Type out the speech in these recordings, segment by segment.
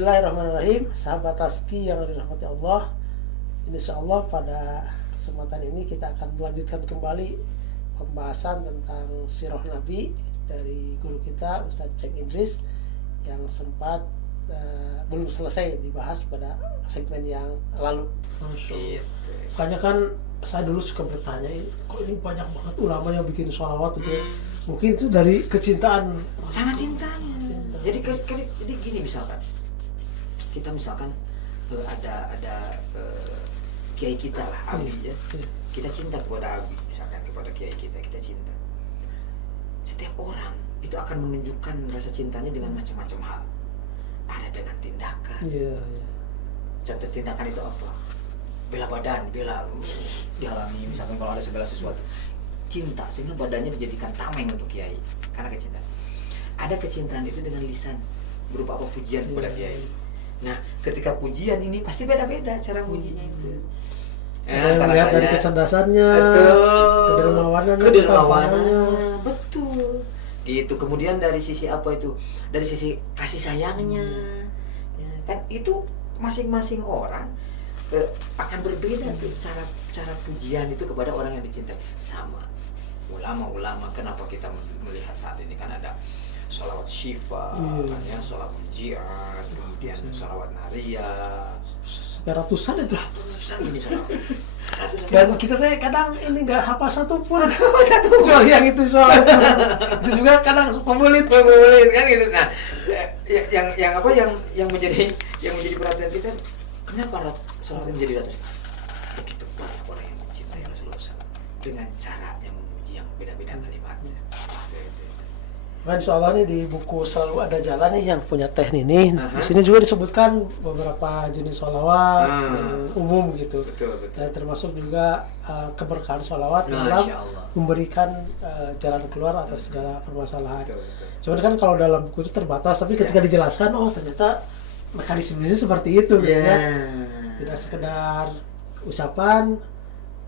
Bismillahirrahmanirrahim. Sahabat Taski yang dirahmati Allah, insyaallah pada kesempatan ini kita akan melanjutkan kembali pembahasan tentang sirah Nabi dari guru kita Ustadz Ceng Idris yang sempat belum selesai dibahas pada segmen yang lalu. Makanya kan saya dulu suka bertanya, kok ini banyak banget ulama yang bikin sholawat itu. Mungkin itu dari kecintaan, sangat cintanya. Jadi gini, misalkan kita ada kiai kita lah, Abi ya. Kita cinta kepada Abi, misalkan kepada kiai kita cinta. Setiap orang itu akan menunjukkan rasa cintanya dengan macam-macam hal. Ada dengan tindakan. Contoh tindakan itu apa? Bela badan, dialami misalkan kalau ada segala sesuatu. Cinta sehingga badannya dijadikan tameng untuk kiai karena kecintaan. Ada kecintaan itu dengan lisan berupa apa, pujian kepada kiai. Nah, ketika pujian ini pasti beda-beda cara pujinya itu. Melihat dari kecerdasannya, kedermawanannya, betul. Gitu. Kemudian dari sisi apa itu? Dari sisi kasih sayangnya. Ya, kan itu masing-masing orang akan berbeda tuh cara pujian itu kepada orang yang dicintai. Sama ulama-ulama, kenapa kita melihat saat ini kan ada sholawat syifa, kan ya, sholawat ujian, kemudian sholawat nariyah, ratusan itu. Ratusan gini sholawat. Dan kita teh kadang ini nggak hafal satu pun, kecuali yang itu sholawat. Itu juga kadang pemulit kan gitu. Nah, yang menjadi perhatian kita, kenapa sholawat menjadi ratusan? Begitu banyak orang yang mencintai Rasulullah SAW dengan cara yang memuji yang beda-beda kalimatnya. Kan soalnya di buku Selalu Ada Jalan nih yang punya teh ini, di sini juga disebutkan beberapa jenis sholawat yang umum gitu. Betul. Dan termasuk juga keberkahan sholawat dalam memberikan jalan keluar atas segala permasalahan. Cuman kan kalau dalam buku itu terbatas, tapi ketika dijelaskan, oh ternyata mekanismenya seperti itu gitu ya. Tidak sekedar ucapan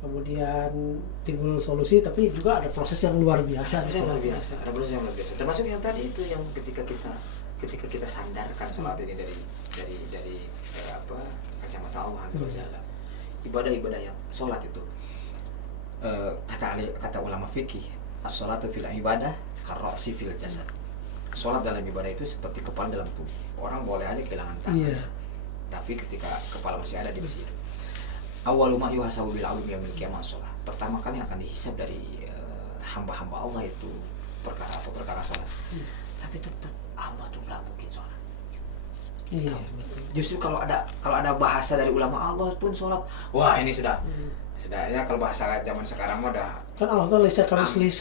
kemudian timbul solusi, tapi juga ada proses yang luar biasa. Ada proses yang luar biasa. Termasuk yang tadi itu yang ketika kita sandarkan sholat ini dari apa, kacamata Allah Azza wa Jalla. Ibadah yang sholat itu kata ulama fikih, as-sholatu fil ibadah karra'si fil jasad. Sholat dalam ibadah itu seperti kepala dalam tubuh. Orang boleh aja kehilangan tangan, tapi ketika kepala masih ada di masjid. Awwalu ma yuhasabu bil 'abdi yaumil qiyamah shalah. Pertama kali yang akan dihisab dari hamba-hamba Allah itu perkara sholat. Tapi tetap Allah tuh nggak mungkin sholat. Justru kalau ada bahasa dari ulama Allah pun sholat, wah ini sudah ya, kalau bahasa zaman sekarang mah udah kan Allah tuh laisa kamislihi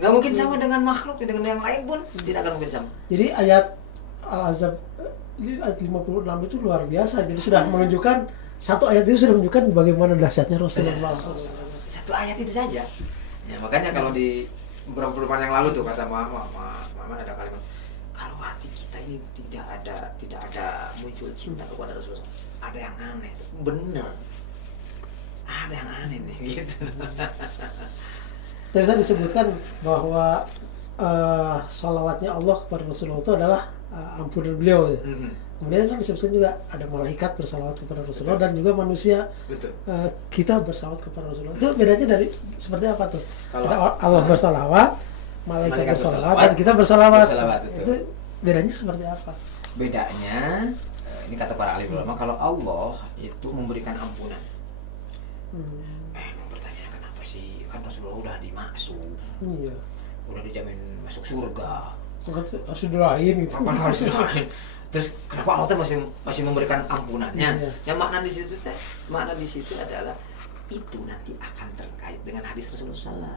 nggak mungkin sama dengan makhluk, dengan yang lain pun tidak akan mungkin sama. Jadi ayat Al-Ahzab ayat 56 itu luar biasa. Jadi sudah menunjukkan, satu ayat itu sudah menunjukkan bagaimana dahsyatnya Rasulullah. Satu ayat itu saja. Ya, makanya kalau di beberapa bulan yang lalu tuh kata Mama ada kalimat, kalau hati kita ini tidak ada muncul cinta kepada Rasulullah, ada yang aneh. Bener. Ada yang aneh nih gitu. Terus disebutkan bahwa sholawatnya Allah kepada Rasulullah itu adalah ampunan beliau ya. Kemudian kan disebutkan juga ada malaikat bersalawat kepada Rasulullah. Betul. Dan juga manusia kita bersalawat kepada Rasulullah. Itu bedanya dari seperti apa tuh? Allah bersalawat, malaikat bersalawat, dan kita bersalawat. Itu bedanya seperti apa? Bedanya, ini kata para ahli ulama, kalau Allah itu memberikan ampunan. Mempertanyakan apa sih? Kan Rasulullah udah dimaksud. Iya. Udah dijamin masuk surga. Harus doain gitu. Kapan harus doain? Terus kenapa Allah masih memberikan ampunannya? Yang makna di situ adalah itu nanti akan terkait dengan hadis Rasulullah SAW.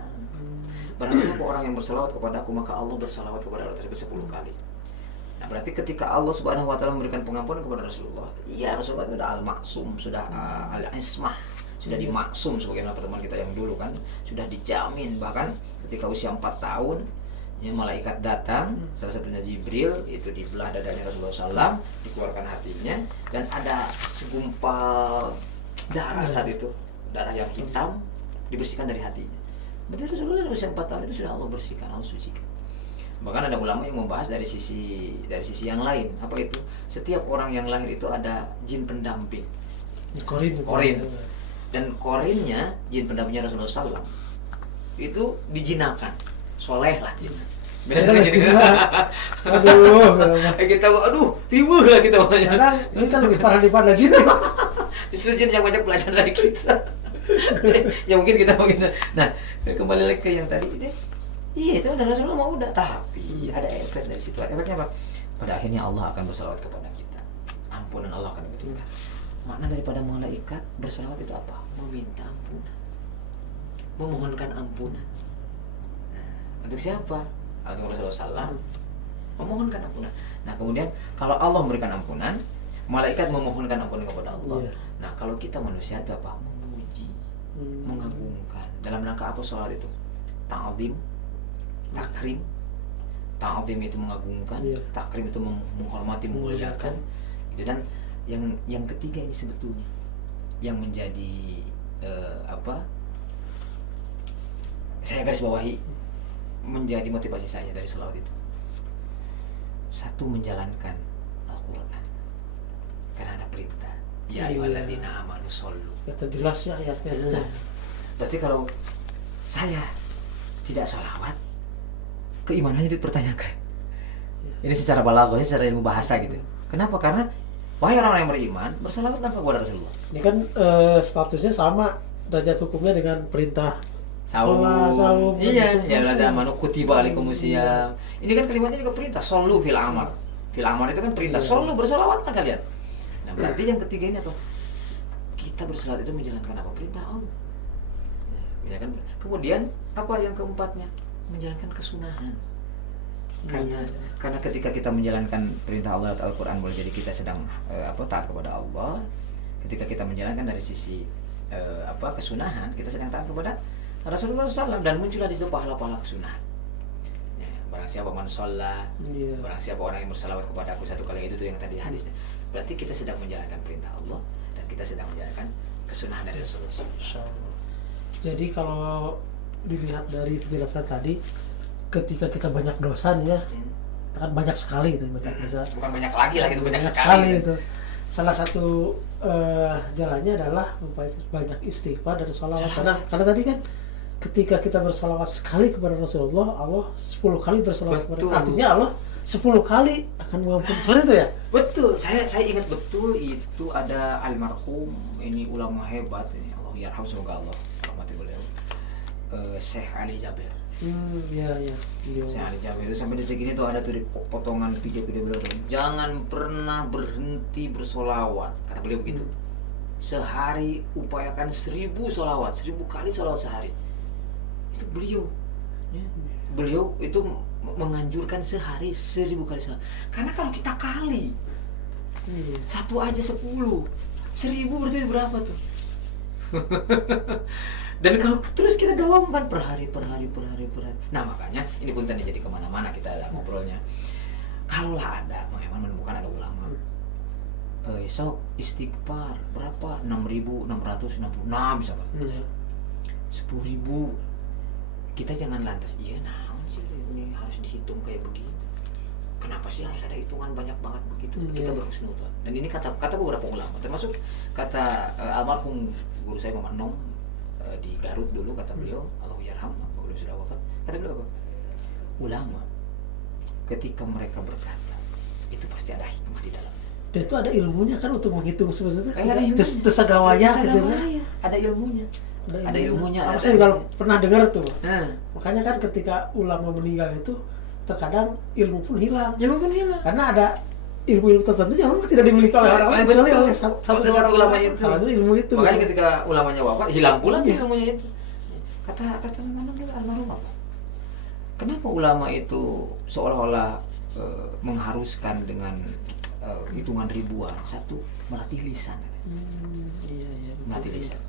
Barang siapa orang yang bersalawat kepada aku, maka Allah bersalawat kepada Allah tersebut 10 kali. Nah, berarti ketika Allah Subhanahu wa taala memberikan pengampunan kepada Rasulullah, ya Rasulullah sudah al-maksum, sudah al-ismah, sudah dimaksum sebagaimana pertemuan kita yang dulu kan, sudah dijamin. Bahkan ketika usia 4 tahun, ya, malaikat datang, salah satunya Jibril, itu dibelah dadanya Rasulullah SAW, dikeluarkan hatinya, dan ada segumpal darah saat itu, darah yang hitam, dibersihkan dari hatinya. Berarti Rasulullah usia 4 tahun itu sudah Allah bersihkan, Allah sucikan. Bahkan ada ulama yang membahas dari sisi yang lain. Apa itu? Setiap orang yang lahir itu ada jin pendamping. Korin. Dan korinnya, jin pendampingnya Rasulullah SAW itu dijinakan, soleh lah jin. Beda dengan jin. Kita ribuh lah kita makanya. Kadang kita lebih parah daripada jin. Justru jin yang banyak belajar dari kita. Ya mungkin kita. Nah, kembali lagi ke yang tadi deh. Iya, itu adalah Rasulullah mau udah, tapi ada efek dari situ. Efeknya apa? Pada akhirnya Allah akan berselawat kepada kita. Ampunan Allah akan diberikan. Makna daripada malaikat berselawat itu apa? Meminta ampunan, memohonkan ampunan. Nah, untuk siapa? Untuk Rasulullah SAW memohonkan ampunan. Nah kemudian kalau Allah memberikan ampunan, malaikat memohonkan ampunan kepada Allah. Nah kalau kita manusia itu apa? Memuji, mengagungkan. Dalam rangka apa sholat itu? Ta'zim, takrim. Ta'zim itu mengagungkan, takrim itu menghormati, memuliakan. Itu. Dan yang ketiga ini sebetulnya yang menjadi saya garis bawahi, menjadi motivasi saya dari selawat itu. Satu, menjalankan Al-Quran karena ada perintah ya ayyuhalladzina amanu shollu. Kata jelas ya ayatnya. Berarti kalau saya tidak sholawat, keimanannya dipertanyakan. Ini secara balaghahnya, secara ilmu bahasa gitu. Kenapa? Karena wahai orang yang beriman, bersalawatlah kepada Rasulullah. Ini kan statusnya sama, derajat hukumnya dengan perintah saum. Iya, ya ada amanu kutiba alaikumusiyam. Ini kan kalimatnya juga perintah, shollu fil amar. Fil amar itu kan perintah, shollu bersalawatlah kalian. Nah, berarti yang ketiga ini apa? Kita bersalawat itu menjalankan apa? Perintah Allah. Ya kan? Kemudian apa yang keempatnya? Menjalankan kesunahan. Karena ketika kita menjalankan perintah Allah atau Al-Quran, boleh jadi kita sedang taat kepada Allah. Ketika kita menjalankan dari sisi kesunahan, kita sedang taat kepada Rasulullah SAW, dan muncullah di situ pahala-pahala kesunahan. Ya, barang siapa man sholla, barang siapa orang yang bersalawat kepada aku satu kali, itu tuh yang tadi hadisnya. Berarti kita sedang menjalankan perintah Allah dan kita sedang menjalankan kesunahan dari Rasulullah SAW. Jadi kalau dilihat dari penjelasan tadi, ketika kita banyak dosa nih ya, kan banyak sekali gitu, banyak dosa. Bukan banyak lagi lah, itu banyak sekali itu. Salah satu jalannya adalah banyak istighfar dan sholawat. Karena tadi kan ketika kita bersalawat sekali kepada Rasulullah, Allah 10 kali bersalawat kepada. Artinya Allah 10 kali akan mengampuni. Seperti itu ya? Betul. Saya ingat betul itu ada almarhum ini ulama hebat ini, Allah yarham, semoga Allah rahmati beliau. Syekh Ali Jabir. Iya. Syekh Ali Jabir itu sampai detik ini tuh ada tuh di potongan video beliau. Jangan pernah berhenti bersolawat, kata beliau begitu. Sehari upayakan 1000 solawat, 1000 kali solawat sehari. Itu beliau. Beliau itu menganjurkan sehari 1000 kali solawat. Karena kalau kita kali satu aja 10, 1000 berarti berapa tuh? Dan kalau terus kita dawamkan per hari. Nah makanya ini pun tadi jadi kemana-mana kita ngobrolnya. Kalaulah ada, menemukan ada ulama, sok istighfar berapa? 6.666 misalkan. 10.000. Kita jangan lantas, iya naon sih ini harus dihitung kayak begitu. Kenapa sih harus ada hitungan banyak banget begitu? Kita berhusnudzon. Dan ini kata beberapa ulama, termasuk kata almarhum guru saya Muhammad Nom di Garut dulu, kata beliau, Allah yarham, beliau sudah wafat. Kata beliau apa? Ulama ketika mereka berkata, itu pasti ada hikmah di dalamnya. Dan itu ada ilmunya kan untuk menghitung sebetulnya. Ada ilmunya. Tesagawaya gitu kan. Ada ilmunya. Saya juga pernah dengar tuh. Makanya kan ketika ulama meninggal itu terkadang ilmu pun hilang. Karena ada ilmu tertentu yang memang tidak dimiliki oleh orang lain, kecuali oleh satu ulama itu. Salah satu ilmu itu. Makanya ketika ulamanya wafat, hilang pula ilmunya itu. Kata mana dulu almarhum apa? Kenapa ulama itu seolah-olah mengharuskan dengan hitungan ribuan? Satu, melatih lisan. Melatih lisan.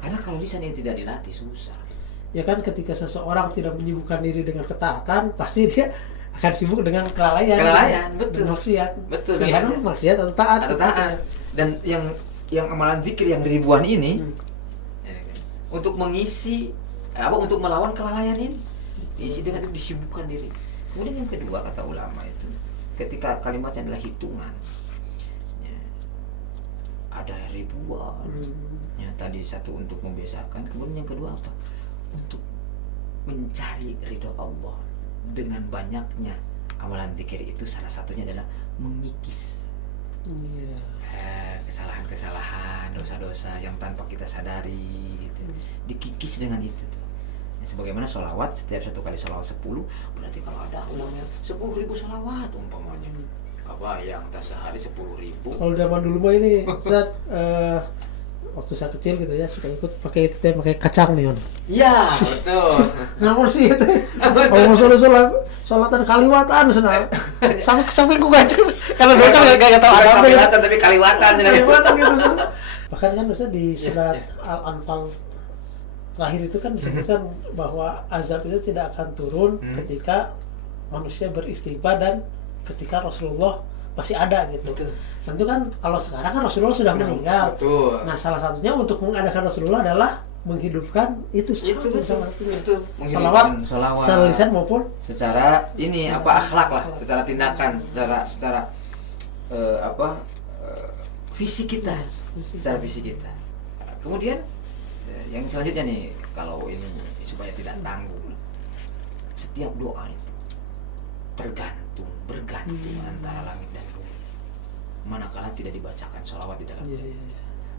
Karena kalau lisan ini tidak dilatih susah. Ya kan, ketika seseorang tidak menyibukkan diri dengan ketaatan, pasti dia akan sibuk dengan kelalaian, betul. Maksiat. Betul. Pilihan maksiat atau taat. Dan yang amalan zikir yang ribuan ini untuk mengisi untuk melawan kelalaian ini, diisi dengan disibukkan diri. Kemudian yang kedua kata ulama itu, ketika kalimatnya adalah hitungan, ya, ada ribuan. Ya, tadi satu untuk membiasakan, kemudian yang kedua apa? Untuk mencari ridho Allah. Dengan banyaknya amalan zikir itu salah satunya adalah mengikis kesalahan-kesalahan, dosa-dosa yang tanpa kita sadari gitu. Dikikis dengan itu tuh. Ya, sebagaimana sholawat, setiap satu kali sholawat 10, berarti kalau ada ulangnya 10.000 sholawat umpamanya, apa yang tak sehari 10.000. Kalau zaman dulu mah ini saat waktu saya kecil gitu ya, suka ikut pakai itu teh, pakai kacang nih. Ya betul. Namun sih itu kalau mau sholatan kaliwatan sana sampai ku kacang. Kalau dulu kan gak tahu ada apa ya, tapi kaliwatan kaliwatan gitu. Bahkan kan Ustaz di surat Al-Anfal terakhir itu kan disebutkan bahwa azab itu tidak akan turun ketika manusia beristighfar dan ketika Rasulullah masih ada gitu. Betul. Tentu kan kalau sekarang kan Rasulullah sudah meninggal. Betul. Nah, salah satunya untuk mengadakan Rasulullah adalah menghidupkan itu salah satunya. Itu Salawat lisan maupun secara ini apa akhlak lah, secara tindakan, secara fisik kita, secara fisik kita. Kemudian yang selanjutnya nih, kalau ini supaya tidak tanggung, setiap doa itu bergantung antara langit dan bumi, manakala tidak dibacakan sholawat di dalam.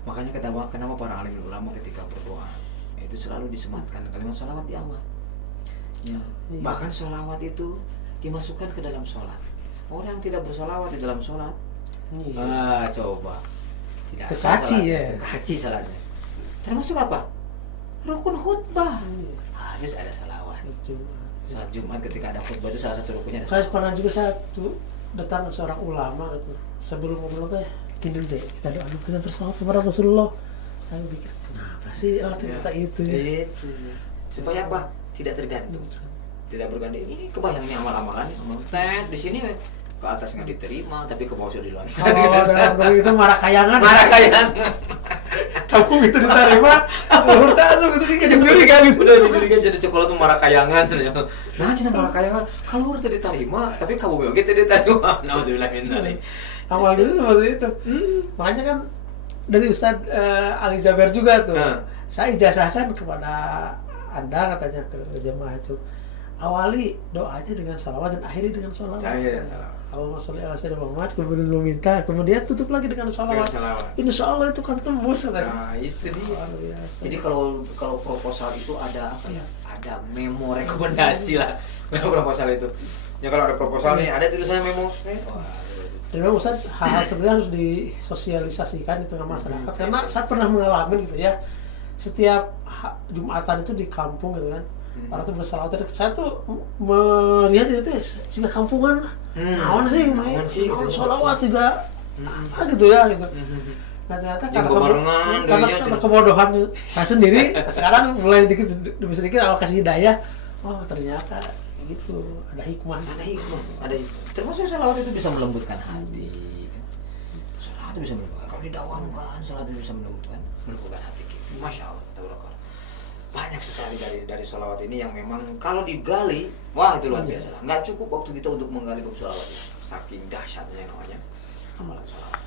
Makanya kenapa para alim ulama ketika berdoa itu selalu disematkan kalimat sholawat di awal. Ya. Bahkan sholawat itu dimasukkan ke dalam sholat. Orang yang tidak bersholawat di dalam sholat, coba tidak terkaci salatnya. Termasuk apa? Rukun khutbah. Harus ada sholawat. Saat Jumat ketika ada khutbah itu salah satu rukunnya. Saya pernah juga satu datang seorang ulama gitu. Sebelum ngobrol teh, gini deh, kita doa dulu, kita bersalawat kepada Rasulullah. Saya pikir, kenapa sih? Oh, ternyata itu ya. Itu. Supaya apa? Tidak tergantung. Tidak bergantung. Ini kebayang nih amal-amalan, di sini ke atas nggak diterima, tapi ke bawah sudah diluangkan. Oh, dalam dulu itu marah kayangan. Kamu itu diterima, luhur tasuk itu kayak jurigan gitu. Udah jurigan jadi coklat tuh marah kayangan. Nah, cina marah kayangan. Kalau udah diterima, tapi kamu begitu diterima. Nah, udah bilang ini. Amal gitu seperti itu. Makanya kan dari Ustadz Ali Jaber juga tuh. Saya ijazahkan kepada Anda, katanya ke jemaah itu, awali doanya dengan salawat dan akhiri dengan salawat. Allahumma sholli ala sayyidina Muhammad, kemudian meminta, kemudian tutup lagi dengan salawat. Insya Allah itu kan tembus katanya. Nah, itu dia. Jadi kalau proposal itu ada apa ya? Ada memo rekomendasi lah. Proposal itu. Ya kalau ada proposal nih, ada tulisannya memo. Dan memang Ustaz, hal-hal sebenarnya harus disosialisasikan di tengah masyarakat. Karena saya pernah mengalami gitu ya, setiap Jumatan itu di kampung gitu kan, orang tuh bersalawat. Saya tuh melihat itu juga kampungan lah. Naon sih main sholawat juga apa gitu ya gitu. Nah, ternyata karena kebodohan saya sendiri sekarang mulai dikit demi sedikit alokasi hidayah. Oh, ternyata gitu, ada hikmah. Termasuk sholawat itu bisa melembutkan hati. Sholawat itu bisa melembutkan. Kalau didawamkan, sholawat itu bisa melembutkan hati kita. Masya Allah, tabarakallah. Banyak sekali dari sholawat ini yang memang kalau digali, wah itu luar biasa lah. Nggak cukup waktu kita untuk menggali bab sholawat itu. Saking dahsyatnya namanya amalan sholawat.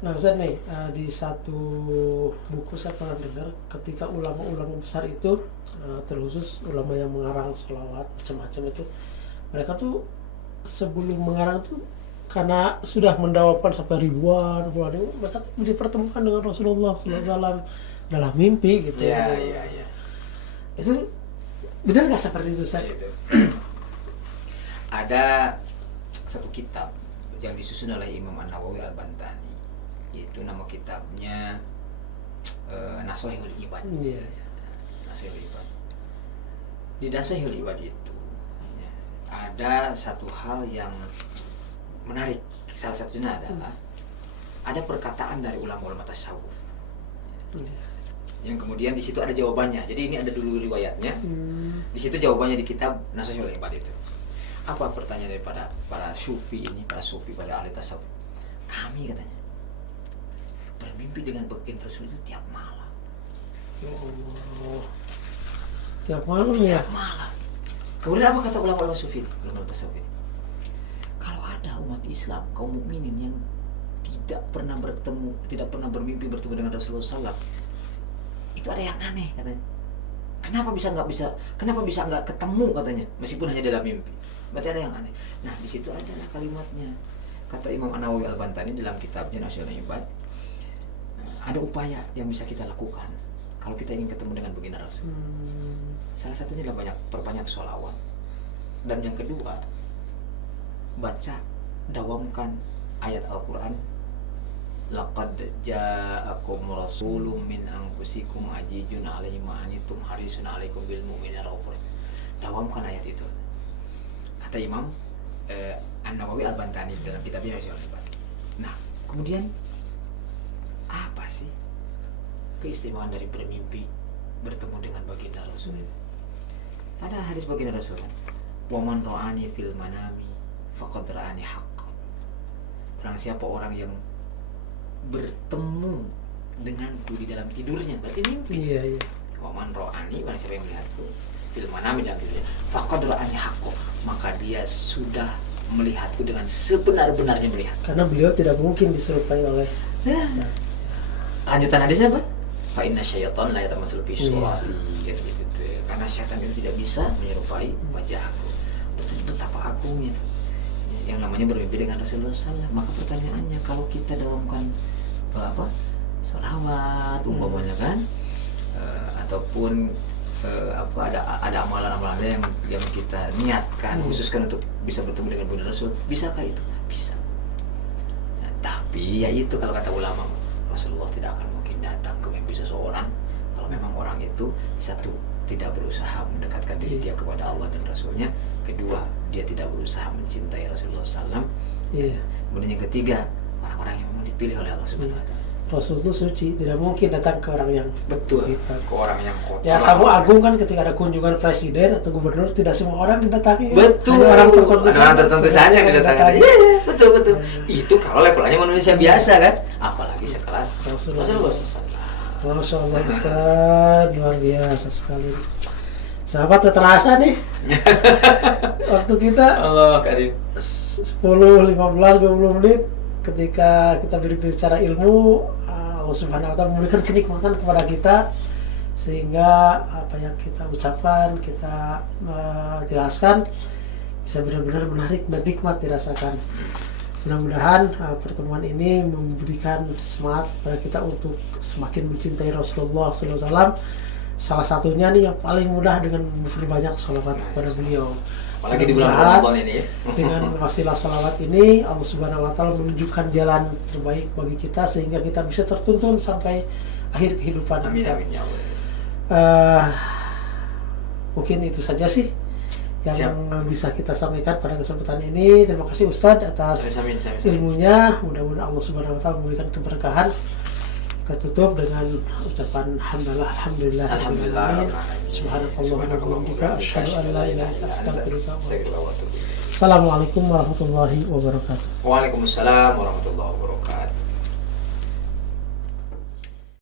Nah Ustaz nih, di satu buku saya pernah dengar ketika ulama-ulama besar itu, terkhusus ulama yang mengarang sholawat macam-macam itu, mereka tuh sebelum mengarang tuh karena sudah mendawamkan sampai ribuan, mereka tuh dipertemukan dengan Rasulullah SAW dalam mimpi gitu. Iya. Itu benar nggak seperti itu Ustaz? Itu. Ada satu kitab yang disusun oleh Imam An-Nawawi Al-Bantani. Itu nama kitabnya Nashihul Ibad. Iya. Nashihul Ibad. Di Nashihul Ibad itu ada satu hal yang menarik. Salah satunya adalah ada perkataan dari ulama-ulama tasawuf. Yang kemudian di situ ada jawabannya. Jadi ini ada dulu riwayatnya. Di situ jawabannya di kitab Nashihul Ibad itu. Apa pertanyaan daripada para sufi ini, para sufi pada ahli tasawuf? Kami katanya bermimpi dengan baginda Rasul itu tiap malam. Tiap malam ya? Tiap malam. Kemudian apa kata ulama sufi? Ulama tasawuf ini. Kalau ada umat Islam, kaum mukminin yang tidak pernah bertemu, tidak pernah bermimpi bertemu dengan Rasulullah SAW, itu ada yang aneh katanya. Kenapa bisa nggak ketemu katanya, meskipun hanya dalam mimpi? Berarti ada yang aneh. Nah, di situ adalah kalimatnya. Kata Imam An-Nawawi Al-Bantani dalam kitabnya Nasyul Ibad, ada upaya yang bisa kita lakukan kalau kita ingin ketemu dengan baginda Rasul. Salah satunya adalah perbanyak sholawat. Dan yang kedua, baca, dawamkan ayat Al-Quran. Laqad ja'akum rasulun min anfusikum azizun 'alaihi ma anittum harisun 'alaikum bil mu'minina raufur. Dawamkan ayat itu. Kata Imam An-Nawawi Al-Bantani dalam kitabnya Nasyul Ibad. Nah, kemudian apa sih keistimewaan dari bermimpi bertemu dengan baginda Rasul itu? Ada hadis baginda Rasul kan, wa man ra'ani fil manami faqad ra'ani haqqan. Barang siapa orang yang bertemu denganku di dalam tidurnya, berarti mimpi. Iya. Wa man ra'ani, barang siapa yang melihatku fil manami dalam tidurnya faqad ra'ani haqqan, maka dia sudah melihatku dengan sebenar-benarnya melihat. Karena beliau tidak mungkin diserupai oleh lanjutan hadisnya apa? Fa inna syaitan la yatamassalu fi surati, gitu. Karena syaitan itu tidak bisa menyerupai wajahku. Betapa agungnya itu. Yang namanya bermimpi dengan Rasulullah SAW. Maka pertanyaannya, kalau kita dawamkan sholawat umpamanya kan, ataupun ada amalan-amalannya yang kita niatkan khususkan untuk bisa bertemu dengan Bunda Rasul, bisakah itu? Bisa. Nah, tapi ya itu, kalau kata ulama, Rasulullah tidak akan mungkin datang ke mimpi seseorang kalau memang orang itu, satu, tidak berusaha mendekatkan diri dia kepada Allah dan Rasulnya. Kedua, dia tidak berusaha mencintai Rasulullah SAW. Kemudian yang ketiga, orang-orang yang memang dipilih oleh Allah Subhanahu Wa Taala. Rasul itu suci, tidak mungkin datang ke orang yang betul, ke orang yang kotor. Ya, tamu agung kan ketika ada kunjungan presiden atau gubernur, tidak semua orang didatangi. Betul. Hanya orang tertentu saja yang didatangi. Iya, betul. Itu kalau levelnya manusia biasa kan, apalagi sekelas Rasulullah SAW. Masya Allah Ustaz, luar biasa sekali. Sahabat, terasa nih waktu kita Allah Karim 10, 15, 20 menit ketika kita berbicara ilmu. Allah Subhanahu Wa Taala memberikan kenikmatan kepada kita sehingga apa yang kita ucapkan, kita jelaskan bisa benar-benar menarik dan nikmat dirasakan. Mudah-mudahan pertemuan ini memberikan semangat pada kita untuk semakin mencintai Rasulullah SAW. Salah satunya nih yang paling mudah dengan memperbanyak sholawat kepada beliau. Apalagi di bulan Ramadan ini ya. Dengan wasilah sholawat ini, Allah Subhanahu Wa Taala menunjukkan jalan terbaik bagi kita sehingga kita bisa tertuntun sampai akhir kehidupan. Amin ya Allah. Mungkin itu saja sih yang bisa kita sampaikan pada kesempatan ini. Terima kasih Ustadz atas ilmunya. Mudah-mudahan Allah Subhanahu Wa Taala memberikan keberkahan. Kita tutup dengan ucapan alhamdulillah. Subhanakallahumma wa bihamdika asyhadu an la ilaha illa anta astaghfiruka wa atubu ilaik. Assalamualaikum warahmatullahi wabarakatuh. Waalaikumsalam warahmatullahi wabarakatuh.